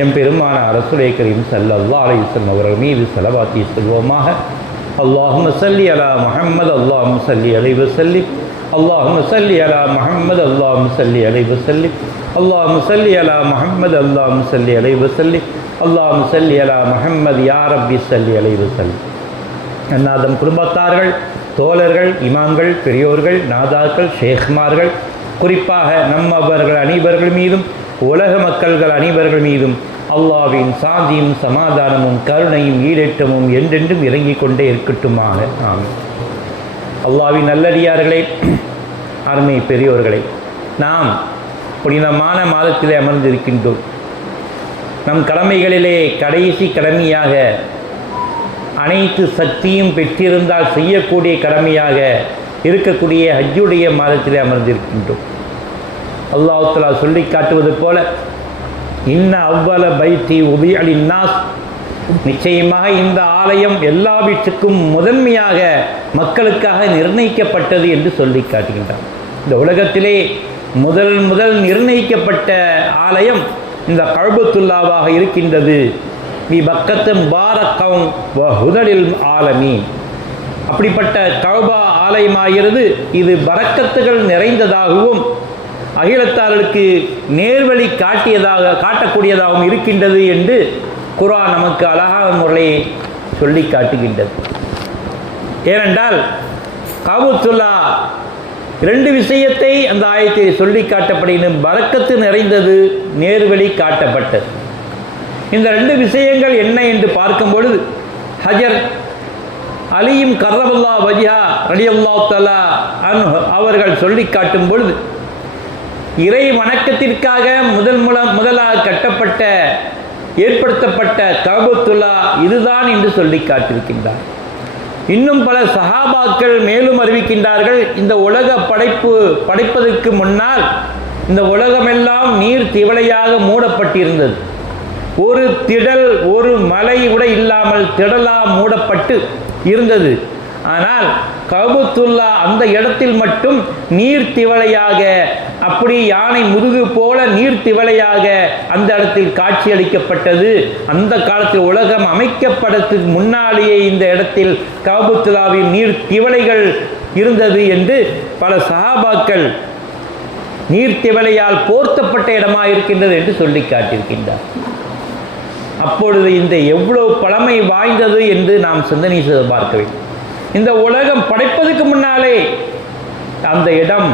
எம்பெருமான ரசூலே கரீம் ஸல்லல்லாஹு அலைஹி வஸல்லம் அவர்கள் மீது ஸலவாத்தை சொல்வோமாக. அல்லாஹும்ம ஸல்லி அலா முஹம்மது அல்லாஹும்ம ஸல்லி அலைஹி வஸல்லிம். அல்லாஹும்ம ஸல்லி அலா முஹம்மது அல்லாஹும்ம ஸல்லி அலைஹி வஸல்லிம். அல்லாஹும்ம ஸல்லி அலா முஹம்மது அல்லாஹும்ம ஸல்லி அலைஹி வஸல்லிம். அல்லாஹும்ம ஸல்லி அலா முஹம்மது யா ரப்பி ஸல்லி அலைஹி வஸல்லிம். அன்னாதம் குடும்பத்தார்கள், தோழர்கள், இமாம்கள், பெரியோர்கள், நாதாக்கள், ஷேக்மார்கள், குறிப்பாக நம்மவர்கள் அனைவர்கள் மீதும் உலக மக்கள்கள் அனைவர்கள் மீதும் அல்லாஹ்வின் சாந்தியும் சமாதானமும் கருணையும் ஈடேற்றமும் என்றென்றும் இறங்கிக் கொண்டே இருக்கட்டுமாக. ஆமென். அல்லாஹ்வின் நல்லடியார்களே, அருமை பெரியோர்களே, நாம் புனிதமான மாதத்திலே அமர்ந்திருக்கின்றோம். நம் கடமைகளிலே கடைசி கடமையாக, அனைத்து சக்தியும் பெற்றிருந்தால் செய்யக்கூடிய கடமையாக இருக்கக்கூடிய ஹஜ்ஜுடைய மாதத்திலே அமர்ந்திருக்கின்றோம். அல்லாஹ் தஆலா சொல்லி காட்டுவது போல, இன்ன அவ்வல பைத்தி உதிஅ லின்னாஸ், நிச்சயமாக இந்த ஆலயம் எல்லா வீட்டுக்கும் முதன்மையாக மக்களுக்காக நிர்ணயிக்கப்பட்டது என்று சொல்லி காட்டுகின்றார். இந்த உலகத்திலே முதல் நிர்ணயிக்கப்பட்ட ஆலயம் இந்த கஅபத்துல்லாவாக இருக்கின்றது. பி பக்கத்தும் பாரக்கம் வ ஹுதலில் ஆலமீன். அப்படிப்பட்ட கஅபா ஆலயமாகிறது. இது பரக்கத்துகள் நிறைந்ததாகவும் அகிலத்தார்களுக்கு நேர்வழி காட்டக்கூடியதாகவும் இருக்கின்றது என்று குர்ஆன் நமக்கு அழகான முறையை சொல்லி காட்டுகின்றது. ஏனென்றால் கஅபத்துல்லா இரண்டு விஷயத்தை அந்த ஆயத்தை சொல்லி காட்டப்படுகின்ற, பரக்கத்து நிறைந்தது, நேர்வழி காட்டப்பட்டது. இந்த ரெண்டு விஷயங்கள் என்ன என்று பார்க்கும் பொழுது, ஹஜர் அலியும் கர்ரமல்லா வஜ்ஹா ரலியல்லாஹு தஆலா அன்ஹு அவர்கள் சொல்லி காட்டும் பொழுது, இறை வணக்கத்திற்காக முதலாக கட்டப்பட்ட ஏற்படுத்தப்பட்ட கஅபத்துல்லா இதுதான் என்று சொல்லி காட்டியிருக்கின்றார். இன்னும் பல சஹாபாக்கள் மேலும் அறிவிக்கின்றார்கள், இந்த உலக படைப்பதற்கு முன்னால் இந்த உலகமெல்லாம் நீர் திவலையாக மூடப்பட்டிருந்தது. ஒரு திடல், ஒரு மலை கூட இல்லாமல் திடலாக மூடப்பட்டு இருந்தது. ஆனால் கஅபத்துல்லா அந்த இடத்தில் மட்டும் நீர் திவலையாக, அப்படி யானை முதுகு போல நீர் திவலையாக அந்த இடத்தில் காட்சி அளிக்கப்பட்டது. அந்த காலத்தில் உலகம் அமைக்கப்படுவதற்கு முன்னாலேயே இந்த இடத்தில் கஅபத்துல்லாவின் நீர் திவலைகள் இருந்தது என்று பல சஹாபாக்கள் நீர் திவலையால் போர்த்தப்பட்ட இடமாக இருக்கின்றது என்று சொல்லி காட்டியிருக்கின்றார். அப்பொழுது இந்த எவ்வளவு பழமை வாய்ந்தது என்று நாம் சிந்தனை செய்து பார்க்க வேண்டும். இந்த உலகம் படைப்பதற்கு முன்னாலே அந்த இடம்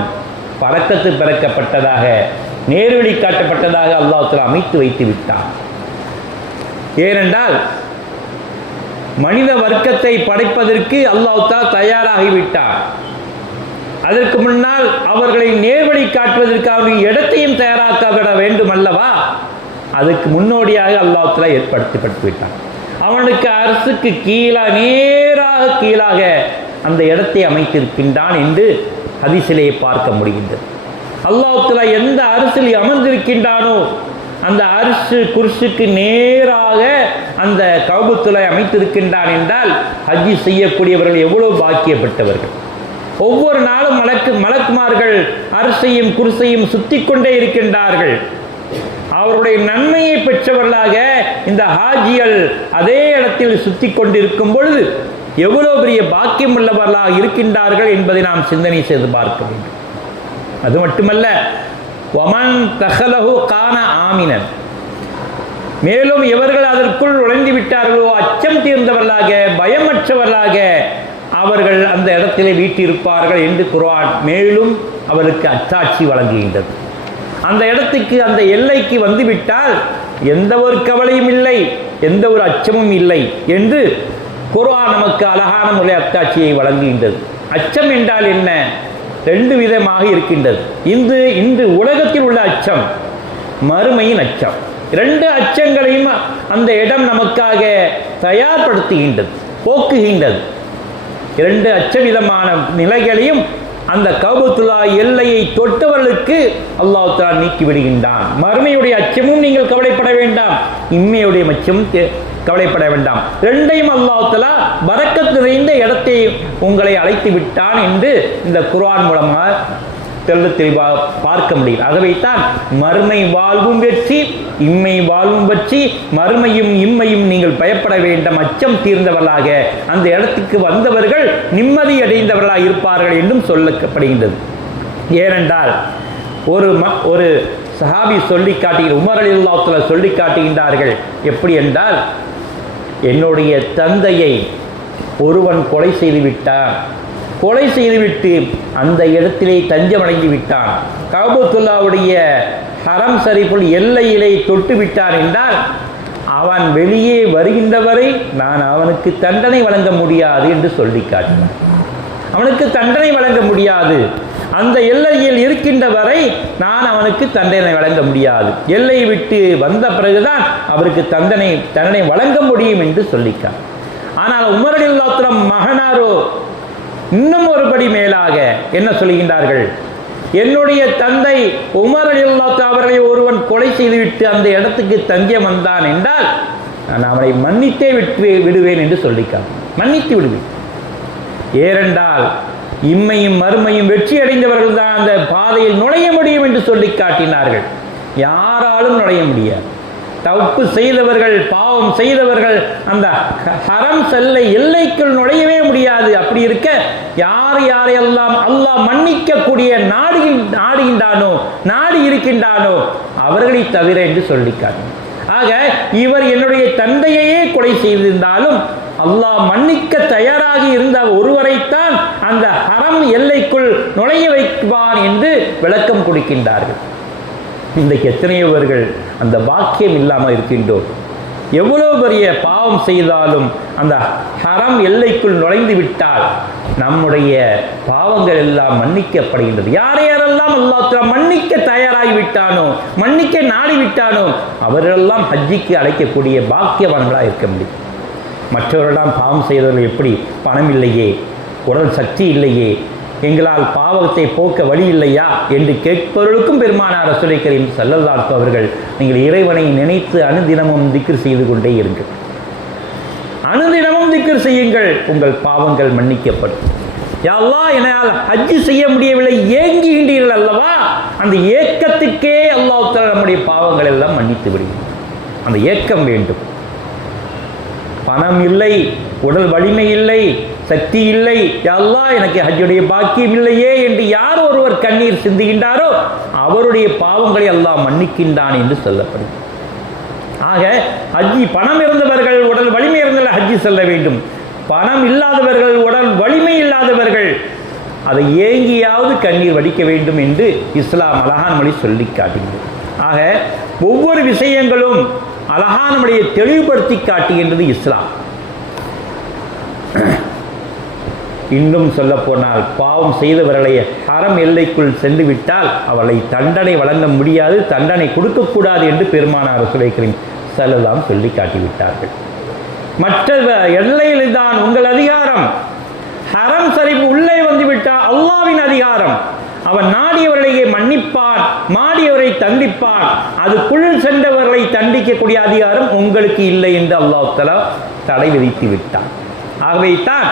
பரக்கத்து பிறக்கப்பட்டதாக, நேர்வழி காட்டப்பட்டதாக அல்லாஹ் தஆலா அமைத்து வைத்து விட்டார். ஏனென்றால் மனித வர்க்கத்தை படைப்பதற்கு அல்லாஹ் தஆலா தயாராகிவிட்டார். அதற்கு முன்னால் அவர்களை நேர்வழி காட்டுவதற்காக இடத்தையும் தயாராக்க வேண்டும் அல்லவா? அதுக்கு முன்னோடியாக அல்லாஹ் தஆலா ஏற்படுத்தப்பட்டு விட்டார். அவனுக்கு அரசுக்கு நேராக கீழாக அந்த இடத்தை அமைத்திருக்கின்றான் என்று ஹதீஸிலே பார்க்க முடிகின்றது. அல்லாஹ் தஆலா எந்த அரசில் அமர்ந்திருக்கின்றானோ அந்த அரசு குர்சிக்கு நேராக அந்த கஅபத்துல்லா அமைத்திருக்கின்றான் என்றால் ஹஜ் செய்யக்கூடியவர்கள் எவ்வளவு பாக்கியப்பட்டவர்கள். ஒவ்வொரு நாளும் மலக்குமார்கள் அரசையும் குர்சையும் சுத்தி கொண்டே இருக்கின்றார்கள். அவருடைய நன்மையை பெற்றவர்களாக இந்த ஹாஜிகள் அதே இடத்தில் சுத்தி கொண்டிருக்கும் பொழுது எவ்வளவு பெரிய பாக்கியம் உள்ளவர்களாக இருக்கின்றார்கள் என்பதை நாம் சிந்தனை செய்து பார்க்க வேண்டும். அது மட்டுமல்ல, வமன் தஹலஹு கான ஆமினன், மேலும் எவர்கள் அதற்குள் நுழைந்து விட்டார்களோ அச்சம் தீர்ந்தவர்களாக, பயமற்றவர்களாக அவர்கள் அந்த இடத்திலே வீட்டிருப்பார்கள் என்று குர்ஆன் மேலும் அவருக்கு அச்சாட்சி வழங்குகின்றது. அந்த இடத்துக்கு, அந்த எல்லைக்கு வந்துவிட்டால் எந்த ஒரு கவலையும் இல்லை, எந்த ஒரு அச்சமும் இல்லை என்று குர்ஆன் நமக்கு அழகான முறை அத்தாட்சியை வழங்குகின்றது. அச்சம் என்றால் என்ன? ரெண்டு விதமாக இருக்கின்றது. இன்று உலகத்தில் உள்ள அச்சம், மறுமையின் அச்சம். இரண்டு அச்சங்களையும் அந்த இடம் நமக்காக தயார்படுத்துகின்றது, போக்குகின்றது. இரண்டு அச்சவிதமான நிலைகளையும் அந்த கஅபத்துல்லா எல்லையை தொட்டவர்களுக்கு அல்லாஹ் தஆலா நீக்கி விடுகின்றான். மறுமையுடைய அச்சமும் நீங்கள் கவலைப்பட வேண்டாம், இம்மையுடைய அச்சமும் கவலைப்பட வேண்டாம். இரண்டையும் அல்லாஹ் தஆலா பரக்கத் நிறைந்த இடத்தை உங்களை அழைத்து விட்டான் என்று இந்த குர்ஆன் மூலமாக தெளிவாக பார்க்க முடியும். ஆகவே தான் மறுமை வாழ்வும் வெற்றி, இம்மை வாழ்வும் வெற்றி, மறுமையும் இம்மையும் நீங்கள் பயப்பட வேண்டாம், அச்சம் தீர்ந்தவர்களாக அந்த இடத்துக்கு வந்தவர்கள் நிம்மதி அடைந்தவர்களாக இருப்பார்கள் என்றும் சொல்லப்படுகின்றது. ஏனென்றால் ஒரு சஹாபி சொல்லி காட்டுகிற உமர் ரலியல்லாஹு அன்ஹு சொல்லி காட்டுகின்றார்கள். எப்படி என்றால், என்னுடைய தந்தையை ஒருவன் கொலை செய்து விட்டான், கொலை செய்துவிட்டு அந்த இடத்திலே தஞ்சம் அடைந்து விட்டான், கஅபத்துல்லாஹ்வுடைய ஹரம் ஷரீஃபுல் எல்லையிலே தொட்டு விட்டான் என்றால் அவன் வெளியே வருகின்றவரை நான் அவனுக்கு தண்டனை வழங்க முடியாது என்று சொல்லி காட்டினான். அவனுக்கு தண்டனை வழங்க முடியாது, அந்த எல்லையில் இருக்கின்ற வரை நான் அவனுக்கு தண்டனை வழங்க முடியாது, எல்லையை விட்டு வந்த பிறகுதான் அவருக்கு தண்டனை வழங்க முடியும் என்று சொல்லிக்கார். ஆனால் உமர் ரலியல்லாஹு அன்ஹு மகனாரோ இன்னும் ஒருபடி மேலாக என்ன சொல்கின்றார்கள், என்னுடைய தந்தை உமர் ரலியல்லாஹு அன்ஹு அவர்களை ஒருவன் கொலை செய்துவிட்டு அந்த இடத்துக்கு தஞ்சம் வந்தான் என்றால் நான் அவனை மன்னித்தே விடுவேன் என்று சொல்லிக்கார். மன்னித்து விடுவேன். ஏனென்றால் இம்மையும் மறுமையும் வெற்றி அடைந்தவர்கள் தான் அந்த பாதையில் நுழைய முடியும் என்று சொல்லி காட்டினார்கள். யாராலும் நுழைய முடியாது. தப்பு செய்தவர்கள், பாவம் செய்தவர்கள் அந்த ஹரம் செல்லை எல்லைக்குள் நுழையவே முடியாது. அப்படி இருக்க யாரையெல்லாம் அல்லாஹ் மன்னிக்கக்கூடிய நாடுகின்றானோ, நாடு இருக்கின்றானோ அவர்களை தவிர என்று சொல்லி காட்டினார். ஆக இவர் என்னுடைய தந்தையையே கொலை செய்திருந்தாலும் அல்லாஹ் மன்னிக்க தயாராக இருந்த ஒருவரைத்தான் அந்த ஹரம் எல்லைக்குள் நுழைய வைப்பான் என்று விளக்கம் கொடுக்கின்றார்கள். இன்றைக்கு எத்தனையோவர்கள் அந்த பாக்கியம் இல்லாமல் இருக்கின்றோம். எவ்வளவு பெரிய பாவம் செய்தாலும் அந்த ஹரம் எல்லைக்குள் நுழைந்து விட்டால் நம்முடைய பாவங்கள் எல்லாம் மன்னிக்கப்படுகின்றது. யாரையாரெல்லாம் அல்லாஹ் மன்னிக்க தயாராகி விட்டானோ, மன்னிக்க நாடி விட்டானோ அவர்களெல்லாம் ஹஜ்ஜிக்கு அழைக்கக்கூடிய பாக்கியவான்களாக இருக்க முடியும். மற்றவர்களெல்லாம் பாவம் செய்தவர்கள் எப்படி, பணம் இல்லையே, உடல் சக்தி இல்லையே, எங்களால் பாவத்தை போக்க வழி இல்லையா என்று கேட்பவர்களுக்கும் பெருமானார் ரசூலுல்லாஹி கரீம் ஸல்லல்லாஹு அலைஹி வஸல்லம் அவர்கள், நீங்கள் இறைவனை நினைத்து அனுதினமும் திக்ர் செய்து கொண்டே இருங்கள், அனுதினமும் திக்ர் செய்யுங்கள், உங்கள் பாவங்கள் மன்னிக்கப்படும். யா அல்லாஹ், என்னால் ஹஜ் செய்ய முடியவில்லை ஏங்குகின்றீர்கள் அல்லவா, அந்த ஏக்கத்துக்கே அல்லாஹ் தஆலா நம்முடைய பாவங்கள் எல்லாம் மன்னித்து விடுகிறார். அந்த ஏக்கம் வேண்டும். பணம் இல்லை, உடல் வலிமை இல்லை, சக்தி இல்லை, யா அல்லாஹ் எனக்கு ஹஜ்ஜுடைய பாக்கியம் இல்லையே என்று யார் ஒருவர் கண்ணீர் சிந்துகின்றாரோ அவருடைய பாவங்களை அல்லாஹ் மன்னிக்கின்றான் என்று சொல்லப்படும். ஆக ஹஜ்ஜி பணம் இருந்தவர்கள், உடல் வலிமை இருந்தவர்கள் ஹஜ்ஜி செல்ல வேண்டும். பணம் இல்லாதவர்கள், உடல் வலிமை இல்லாதவர்கள் அதை ஏங்கியாவது கண்ணீர் வடிக்க வேண்டும் என்று இஸ்லாம் அழகான மொழி சொல்லி காட்டுகிறது. ஆக ஒவ்வொரு விஷயங்களும் அழகான மொழியை தெளிவுபடுத்தி காட்டுகின்றது இஸ்லாம். இன்னும் சொல்ல போனால் பாவம் செய்தவர்களை ஹரம் எல்லைக்குள் சென்று விட்டால் அவளை தண்டனை வழங்க முடியாது, தண்டனை கொடுக்கக்கூடாது என்று பெருமானார் ரசூலுல்லாஹி கரீம் ஸல்லல்லாஹு அலைஹி வஸல்லம் சொல்லி காட்டிவிட்டார்கள். மற்ற எல்லையில் தான் உங்கள் அதிகாரம். ஹரம் ஷரீஃப் உள்ளே வந்துவிட்டால் அல்லாஹ்வின் அதிகாரம். அவன் நாடியவர்களை மன்னிப்பான், மாடியவரை தண்டிப்பான். அதுக்குள் சென்றவர்களை தண்டிக்கக்கூடிய அதிகாரம் உங்களுக்கு இல்லை என்று அல்லாஹ் தஆலா தடை விதித்து விட்டான். ஆகவே தான்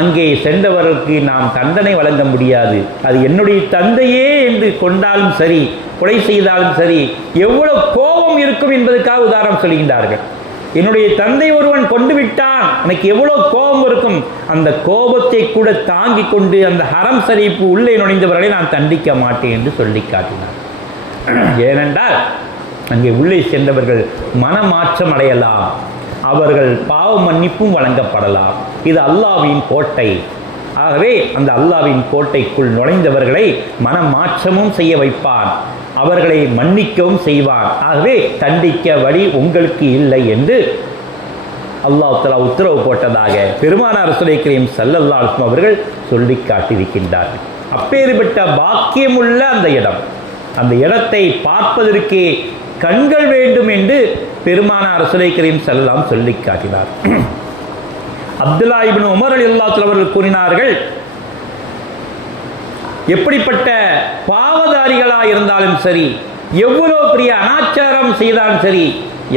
அங்கே சென்றவர்களுக்கு நாம் தண்டனை வழங்க முடியாது. அது என்னுடைய தந்தையே என்று கொண்டாலும் சரி, கொலை செய்தாலும் சரி, எவ்வளவு கோபம் இருக்கும் என்பதற்காக உதாரணம் சொல்கின்றார்கள். என்னுடைய தந்தை ஒருவன் கொண்டு விட்டான், எனக்கு எவ்வளவு கோபம் இருக்கும், அந்த கோபத்தை கூட தாங்கி கொண்டு அந்த ஹரம் ஷரீஃப் உள்ளே நுழைந்தவர்களை நான் தண்டிக்க மாட்டேன் என்று சொல்லி காட்டினார். ஏனென்றால் அங்கே உள்ளே சென்றவர்கள் மனமாற்றம் அடையலாம், அவர்கள் பாவ மன்னிப்பும் வழங்கப்படலாம். இது அல்லாஹ்வின் கோட்டை. ஆகவே அந்த அல்லாஹ்வின் கோட்டைக்குள் நுழைந்தவர்களை மனமாற்றமும் செய்ய வைப்பான், அவர்களை மன்னிக்கவும் செய்வான். ஆகவே தண்டிக்க வழி உங்களுக்கு இல்லை என்று அல்லாஹ் தஆலா உத்தரவு போட்டதாக பெருமானார் ரசூலுல்லாஹி கரீம் ஸல்லல்லாஹு அலைஹி வஸல்லம் அவர்கள் சொல்லி காட்டியிருக்கின்றார்கள். அப்பேற்பட்ட பாக்கியமுள்ள அந்த இடம், அந்த இடத்தை பார்ப்பதற்கு கண்கள் வேண்டும் என்று பெருமானார் ரசூலுல்லாஹி கரீம் ஸல்லல்லாஹு அலைஹி வஸல்லம் சொல்லி காட்டினார். அப்துல்லா இப்னு உமர் ரலியல்லாஹு அன்ஹு அவர்கள் கூறினார்கள், எப்படிப்பட்ட பாவதாரிகளாக இருந்தாலும் சரி, எவ்வளவு பெரிய அனாச்சாரம் செய்தாலும் சரி,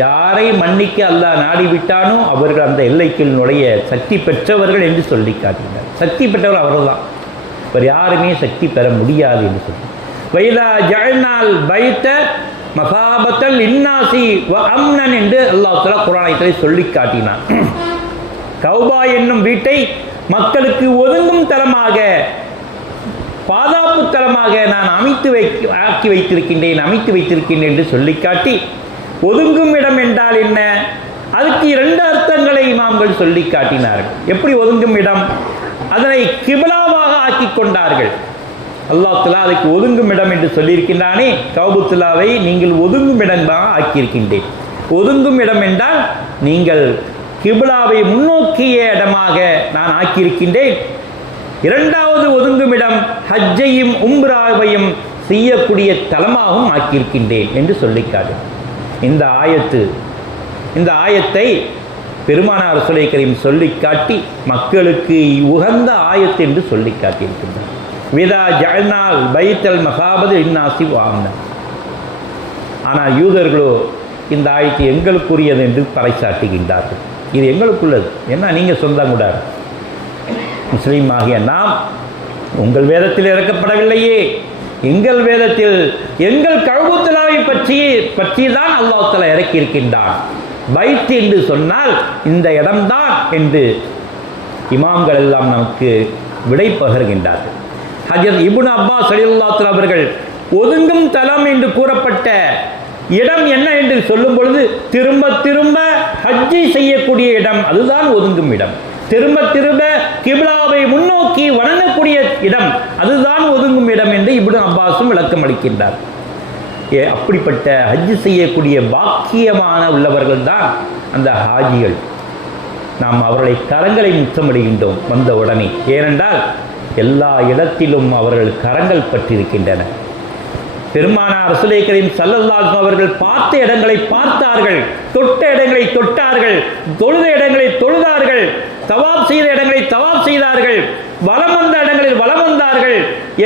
யாரை மன்னிக்க அல்லாஹ் நாடிவிட்டானோ அவர்கள் அந்த எல்லைக்குள் நுழைய சக்தி பெற்றவர்கள் என்று சொல்லி காட்டினார். சக்தி பெற்றவர் அவர்கள்தான். வேறு யாருமே சக்தி பெற முடியாது என்று சொல்லி வைதா ஜஅல்னால் பைத்த மசாபத்தல் இன்னாசி வ அம்னன் என்று அல்லாஹ் தஆலா குர்ஆனிலே சொல்லி காட்டினான். கௌபா என்னும் வீட்டை மக்களுக்கு ஒதுங்கும் தலமாக, பாதுகாப்பு தலமாக நான் ஆக்கி வைத்திருக்கின்றேன் என்று சொல்லி காட்டி, ஒதுங்கும் இடம் என்றால் என்ன, அதுக்கு 2 அர்த்தங்களை இமாம்கள் சொல்லி காட்டினார்கள். எப்படி ஒதுங்கும் இடம்? அதனை கிப்லாவாக ஆக்கி கொண்டார்கள். அல்லாஹ் தஆலா அதுக்கு ஒதுங்கும் இடம் என்று சொல்லியிருக்கின்றானே, கௌபத்துல்லாவை நீங்கள் ஒதுங்கும் இடமாக ஆக்கியிருக்கின்றேன். ஒதுங்கும் இடம் என்றால் நீங்கள் கிப்லாவை முன்னோக்கிய இடமாக நான் ஆக்கியிருக்கின்றேன். 2வது ஒதுங்கும் இடம் ஹஜ்ஜையும் உம்ராவையும் செய்யக்கூடிய தலமாகவும் ஆக்கியிருக்கின்றேன் என்று சொல்லிக்காட்டு. இந்த ஆயத்தை பெருமானார் ரசூலை கரீம் சொல்லி காட்டி மக்களுக்கு உகந்த ஆயத்து என்று சொல்லி காட்டியிருக்கின்றார். விதா ஜஅல்னால் பைத்தல் மகாபது இன்னாசி வாங்க. ஆனால் யூதர்களோ இந்த ஆயத்து எங்களுக்குரியது என்று பறைசாட்டுகின்றார்கள். இது எங்களுக்குள்ளது, என்ன நீங்கள் சொந்தம் கூட முஸ்லீம் ஆகிய நாம் உங்கள் வேதத்தில் இறக்கப்படவில்லையே, எங்கள் வேதத்தில் எங்கள் கஅபத்துல்லாவை பற்றி தான் அல்லாஹ் தஆலா இறக்கியிருக்கின்றான். பைத் என்று சொன்னால் இந்த இடம்தான் என்று இமாம்கள் எல்லாம் நமக்கு விடை பகர்கின்றார்கள். ஹஜ்ரத் இப்னு அப்பாஸ் ரலியல்லாஹு அன்ஹு அவர்கள் ஒதுங்கும் தலம் என்று கூறப்பட்ட இடம் என்ன என்று சொல்லும் பொழுது, திரும்ப திரும்ப ஹஜ்ஜை செய்யக்கூடிய இடம் அதுதான் ஒதுங்கும் இடம். திரும்ப திரும்ப கிப்லாவை முன்னோக்கி வணங்கக்கூடிய இடம் அதுதான் ஒதுங்கும் இடம் என்று இப்னு அப்பாஸும் விளக்கம் அளிக்கின்றார். அப்படிப்பட்ட ஹஜ் செய்யக்கூடிய பாக்கியமான உள்ளவர்கள் தான் அந்த ஹாஜிகள். நாம் அவர்களை கரங்களை முத்தமிடுகின்றோம் வந்த உடனே. ஏனென்றால் எல்லா இடத்திலும் அவர்கள் கரங்கள் பற்றிருக்கின்றன. பெருமானார் ரசூலை கரீம் ஸல்லல்லாஹு அலைஹி அவர்கள் பார்த்த இடங்களை பார்த்தார்கள், தொட்ட இடங்களை தொட்டார்கள், தொழுத இடங்களை தொழுதார்கள், தவாப் செய்த இடங்களை தவாப் செய்தார்கள், வலம் வந்த இடங்களில் வலம் வந்தார்கள்.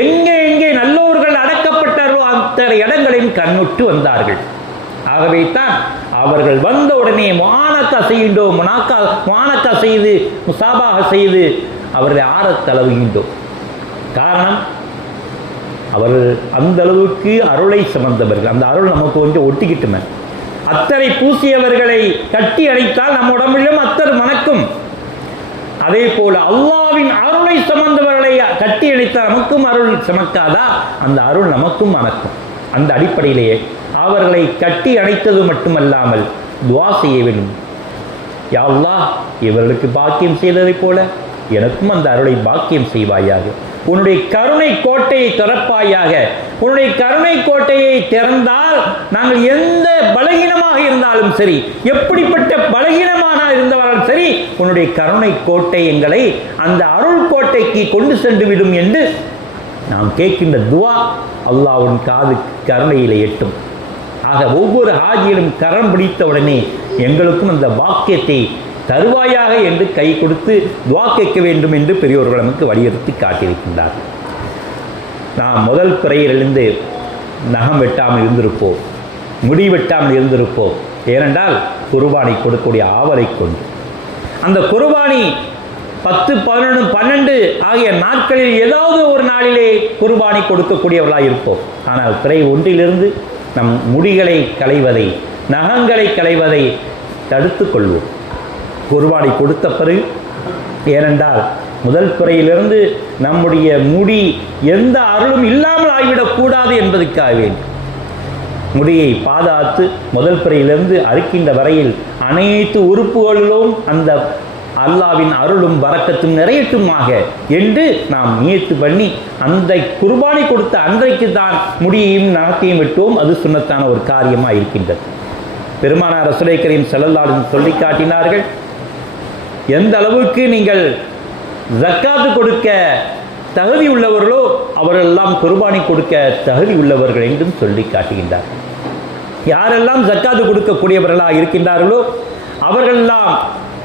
எங்கே எங்கே நல்லோர்கள் அடக்கப்பட்டார்களோ அத்தனை இடங்களையும் கண்ணுட்டு வந்தார்கள். ஆகவே தான் அவர்கள் வந்த உடனே முஆனக்கா செய்கின்றோம், முஆனக்கா செய்து முசாபாக செய்து அவர்களை ஆறத் தழுவுகின்றோம். காரணம், அவர்கள் அந்த அளவுக்கு அருளை சுமந்தவர்கள். அந்த அருள் நமக்கு கொஞ்சம் ஒட்டிக்கிட்டுமே. அத்தரை பூசியவர்களை கட்டி அணைத்தால் நம்ம உடம்பிலும் அத்தர் மணக்கும். அதே போல அல்லாஹ்வின் அருளை சுமந்தவர்களை கட்டி அணைத்தால் நமக்கும் அருள் சுமக்காதா? அந்த அருள் நமக்கும் மணக்கும். அந்த அடிப்படையிலேயே அவர்களை கட்டி அணைத்தது மட்டுமல்லாமல் துஆ செய்ய வேண்டும். யா அல்லாஹ், இவர்களுக்கு பாக்கியம் செய்ததைப் போல எனக்கும் அந்த அருளை பாக்கியம் செய்வாயாக. உன்னுடைய கருணை கோட்டையை திறப்பாயாக. உன்னுடைய கருணை கோட்டையை திறந்தால் நாங்கள் எந்த பலகீனமாக இருந்தாலும் சரி, எப்படிப்பட்ட பலகீனமான இருந்தவர்களும் சரி, உன்னுடைய கருணை கோட்டை எங்களை அந்த அருள் கோட்டைக்கு கொண்டு சென்று விடும் என்று நாம் கேட்கின்ற துவா அல்லாஹ்வின் காது கருணையிலே எட்டும். ஆக ஒவ்வொரு ஹாஜியிலும் கரம் பிடித்த உடனே எங்களுக்கும் அந்த வாக்கியத்தை தருவாயாக என்று கை கொடுத்து துஆ கேட்க வேண்டும் என்று பெரியோர்கள் நமக்கு வலியுறுத்தி காட்டியிருக்கின்றார். நாம் முதல் பிறையிலிருந்து நகம் வெட்டாமல் இருந்திருப்போம், முடி வெட்டாமல் இருந்திருப்போம். ஏனென்றால் குர்பானி கொடுக்கக்கூடிய ஆவலை கொண்டு அந்த குர்பானி 10, 11, 12 ஆகிய நாட்களில் ஏதாவது ஒரு நாளிலே குர்பானி கொடுக்கக்கூடியவர்களாக இருப்போம். ஆனால் பிறை ஒன்றிலிருந்து நம் முடிகளை களைவதை, நகங்களை களைவதை தடுத்து கொள்வோம் குர்பானி கொடுத்த பிறகு. ஏனென்றால் முதல் பிறையிலிருந்து நம்முடைய முடி எந்த அருளும் இல்லாமல் ஆகிவிடக்கூடாது என்பதற்காக வேண்டும் முடியை பாதுகாத்து முதல் பிறையிலிருந்து அறுக்கின்ற வரையில் அனைத்து உறுப்புகளிலும் அந்த அல்லாஹ்வின் அருளும் பரக்கத்தும் நிறையட்டுமாக என்று நாம் நியத்து பண்ணி அந்த குர்பானி கொடுத்த அன்றைக்கு தான் முடியையும் நகத்தையும் விட்டோம். அது சுன்னத்தான ஒரு காரியமாக இருக்கின்றது. பெருமானார் ரசூலை கரீம் ஸல்லல்லாஹு அலைஹி வஸல்லம் சொல்லி காட்டினார்கள், எந்த அளவுக்கு நீங்கள் ஜக்காத்து கொடுக்க தகுதி உள்ளவர்களோ அவரெல்லாம் குர்பானி கொடுக்க தகுதி உள்ளவர்கள் என்றும் சொல்லி காட்டுகின்றார். யாரெல்லாம் ஜக்காத்து கொடுக்கக்கூடியவர்களாக இருக்கின்றார்களோ அவர்களெல்லாம்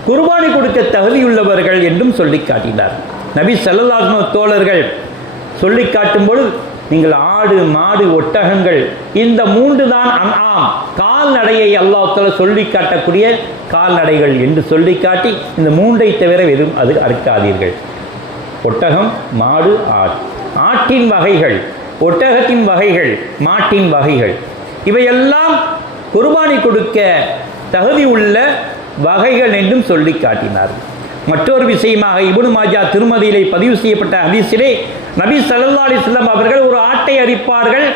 குர்பானி கொடுக்க தகுதியுள்ளவர்கள் என்றும் சொல்லி காட்டினார். நபி ஸல்லல்லாஹு அலைஹி வஸல்லம் தோழர்கள் சொல்லி காட்டும் பொழுது, நீங்கள் ஆடு, மாடு, ஒட்டகங்கள், இந்த 3 தான் அன்ஆம் கால்நடையை அல்லாஹ் தஆலா சொல்லி காட்டக்கூடிய கால்நடைகள் என்று சொல்லி காட்டி, இந்த 3ஐ தவிர வெறும் அது அறுக்காதீர்கள். ஒட்டகம், மாடு, ஆடு. ஆட்டின் வகைகள், ஒட்டகத்தின் வகைகள், மாட்டின் வகைகள், இவையெல்லாம் குர்பானி கொடுக்க தகுதி உள்ள வகைகள் என்றும் சொல்லி காட்டினார். மற்றொரு விஷயமாக இப்னு மாஜா திருமதியிலே பதிவு செய்யப்பட்ட ஹதீஸிலே நபி ஸல்லல்லாஹு அலைஹி வஸல்லம் அவர்கள் ஒரு ஆட்டை அரிப்பார்கள்,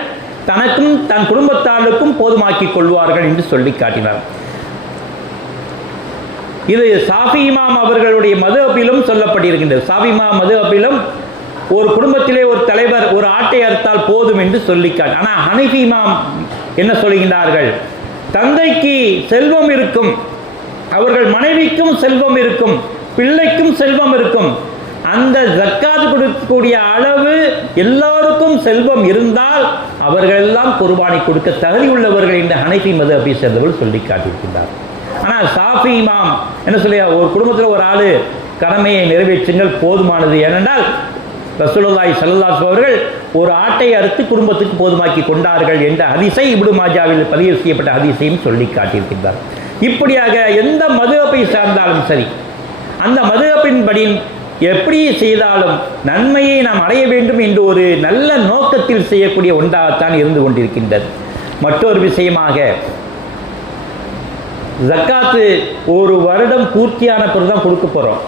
தனக்கும் தன் குடும்பத்தாருக்கும் போதுமாக்கிக் கொள்வார்கள் என்று சொல்லி காட்டினார். இது ஷாஃபி இமாம் அவர்களுடைய மதுஹபிலும் சொல்லப்பட்டிருக்கின்றது. ஷாஃபி இமாம் மதுஹபிலும் ஒரு குடும்பத்திலே ஒரு தலைவர் ஒரு ஆட்டை அறுத்தால் போதும் என்று சொல்லி காட்டி. ஆனால் ஹனஃபி இமாம் என்ன சொல்கின்றார்கள்? தந்தைக்கு செல்வம் இருக்கும், அவர்கள் மனைவிக்கும் செல்வம் இருக்கும், பிள்ளைக்கும் செல்வம் இருக்கும். அந்த ஜக்காத் கொடுக்கக்கூடிய அளவு எல்லாருக்கும் செல்வம் இருந்தால் அவர்கள் எல்லாம் குர்பானி கொடுக்க தகுதி உள்ளவர்கள் என்று ஹனஃபி மதுஹபை சேர்ந்தவர்கள் சொல்லி காட்டியிருக்கின்றார். ஆனால் ஷாஃபி இமாம் என்ன சொல்லியா, ஒரு குடும்பத்தில் ஒரு ஆளு கடமையை நிறைவேற்றுங்கள் போதுமானது. ஏனென்றால் ரசூலுல்லாஹி ஸல்லல்லாஹு அலைஹி வஸல்லம் அவர்கள் ஒரு ஆட்டை அறுத்து குடும்பத்துக்கு போதுமாக்கி கொண்டார்கள் என்ற ஹதீஸை இப்னு மாஜாவில் பதிவு செய்யப்பட்ட ஹதீஸையும் சொல்லி காட்டியிருக்கின்றார். இப்படியாக எந்த மதுஹபை சார்ந்தாலும் சரி, அந்த மதுஹபின்படி எப்படி செய்தாலும் நன்மையை நாம் அடைய வேண்டும் என்று ஒரு நல்ல நோக்கத்தில் செய்யக்கூடிய ஒன்றாகத்தான் இருந்து கொண்டிருக்கின்றது. மற்றொரு விஷயமாக ஜக்காத்து ஒரு வருடம் பூர்த்தியான பிறகு தான் கொடுக்க போகிறோம்.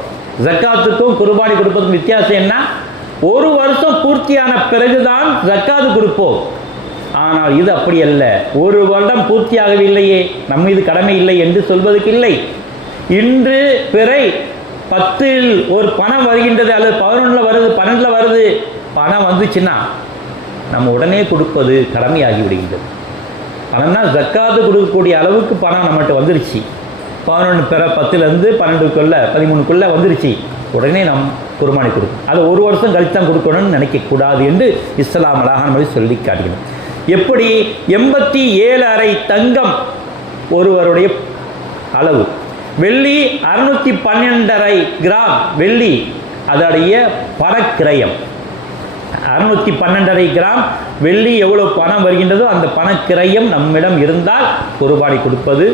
ஜக்காத்துக்கும் குர்பானி கொடுப்பதுக்கும் வித்தியாசம் என்ன? ஒரு வருஷம் பூர்த்தியான பிறகுதான் ஜக்காத்து கொடுப்போம். ஆனால் இது அப்படி அல்ல. ஒரு வருடம் பூர்த்தியாகவில்லையே, நம்ம மீது கடமை இல்லை என்று சொல்வதற்கு இல்லை. இன்று பிறை 10 ஒரு பணம் வருகின்றது, அல்லது 11 வருது, 12 வருது, பணம் வந்துச்சுன்னா நம்ம உடனே கொடுப்பது கடமையாகி விடுகின்றது. பணம்னா ஜக்காத்து கொடுக்கக்கூடிய அளவுக்கு பணம் நம்மகிட்ட வந்துருச்சு. 11 பிற 10லேருந்து 12க்குள்ள 13க்குள்ள வந்துருச்சு, உடனே நம் குர்பானி கொடுக்கும். அதை ஒரு வருஷம் கழித்து தான் கொடுக்கணும்னு நினைக்கக்கூடாது என்று இஸ்லாம் அழகான மாதிரி சொல்லி காட்டுகிறோம். எப்படி 87.5 தங்கம் ஒருவருடைய அளவு, வெள்ளி 612.5 கிராம் வெள்ளி அதோடைய பணக்கிரயம். 612.5 கிராம் வெள்ளி எவ்வளவு பணம் வருகின்றதோ அந்த பணக்கிரயம் நம்மிடம் இருந்தால் குர்பானி கொடுப்பது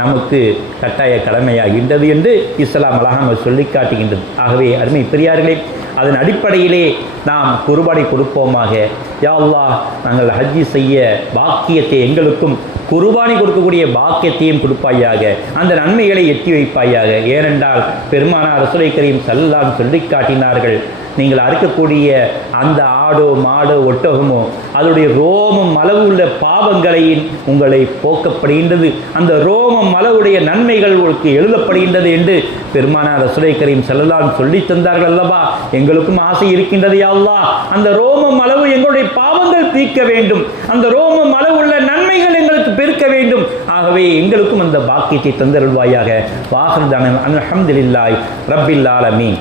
நமக்கு கட்டாய கடமையாகின்றது என்று இஸ்லாம் அழகாக சொல்லி காட்டுகின்றது. ஆகவே அருமை பெரியார்களே, அதன் அடிப்படையிலே நாம் குர்பானி கொடுப்போமாக. யா அல்லாஹ், நாங்கள் ஹஜ்ஜி செய்ய பாக்கியத்தை எங்களுக்கும் குர்பானி கொடுக்கக்கூடிய பாக்கியத்தையும் கொடுப்பாயாக, அந்த நன்மைகளை எட்டி வைப்பாயாக. ஏனென்றால் பெருமானார் ரசூலுல்லாஹி கரீம் ஸல்லல்லாஹு அலைஹி வஸல்லம் சொல்லி காட்டினார்கள், நீங்கள் அறுக்கக்கூடிய அந்த ஆடோ மாடோ ஒட்டகமோ அதனுடைய ரோமம் அளவு உள்ள பாவங்களை உங்களை போக்கப்படுகின்றது, அந்த ரோமம் அளவுடைய நன்மைகள் உங்களுக்கு எழுதப்படுகின்றது என்று பெருமானார் ரசூலுல்லாஹி கரீம் ஸல்லல்லாஹு அலைஹி வஸல்லம் சொல்லி தந்தார்கள் அல்லவா? எங்களுக்கும் ஆசை இருக்கின்றது. யா அல்லாஹ், அந்த ரோமம் அளவு எங்களுடைய பாவங்கள் தீர்க்க வேண்டும், அந்த ரோமம் அளவு உள்ள நன்மைகள் எங்களுக்கு பெருக்க வேண்டும். ஆகவே எங்களுக்கும் அந்த பாக்கியத்தை தந்தருள்வாயாக. வாஹிர் தஅவானா அல்ஹம்துலில்லாஹி ரப்பில் ஆலமீன்.